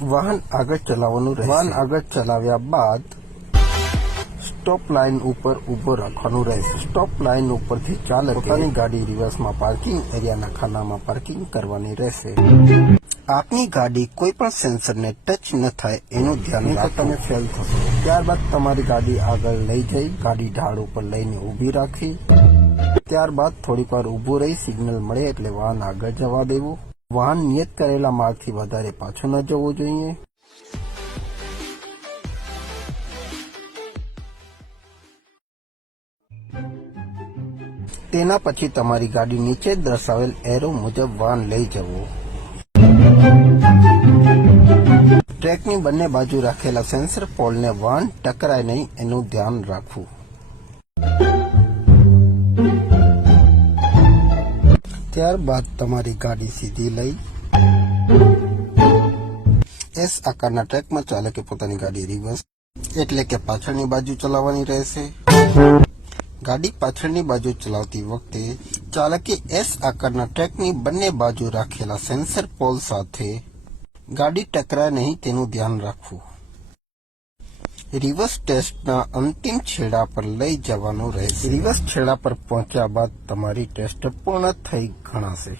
વાહન આગળ ચલાવવાનું રહેશે। વાહન આગળ ચલાવ્યા બાદ સ્ટોપ લાઇન ઉપર ઊભો રાખવાનું રહેશે। સ્ટોપ લાઇન ઉપરથી ચાલકે પોતાની ગાડી રિવર્સમાં પાર્કિંગ એરિયાના ખાનામાં પાર્કિંગ કરવાની રહેશે। આપની ગાડી કોઈ પણ સેન્સરને ટચ ન થાય એનું ધ્યાન રાખો, તમે ફેલ થશો। ત્યારબાદ તમારી ગાડી આગળ લઈ જઈ ગાડી ઢાળ ઉપર લઈને ઊભી રાખી। ત્યારબાદ થોડીક વાર ઊભું રહી સિગ્નલ મળે એટલે વાહન આગળ જવા દેવું। વાહન નિયત કરેલા માર્ગથી વધારે પાછું ન જવું જોઈએ। તેના પછી તમારી ગાડી નીચે દર્શાવેલ એરો મુજબ વાહન લઈ જવું। ટ્રેકની બંને બાજુ રાખેલા સેન્સર પોલને વાહન ટકરાય નહીં એનું ધ્યાન રાખવું। ત્યારબાદ તમારી ગાડી સીધી લઈ એસ આકારના ટ્રેકમાં ચાલકે પોતાની ગાડી રિવર્સ એટલે કે પાછળની બાજુ ચલાવવાની રહેશે। ગાડી પાછળની બાજુ ચલાવતી વખતે ચાલકે એસ આકારના ટ્રેકની બંને બાજુ રાખેલા સેન્સર પોલ સાથે ગાડી ટકરાય નહીં તેનું ધ્યાન રાખવું। રિવર્સ ટેસ્ટના અંતિમ છેડા પર લઈ જવાનું રહેશે। રિવર્સ છેડા પર પહોંચ્યા બાદ તમારી ટેસ્ટ પૂર્ણ થઈ ગણાશે।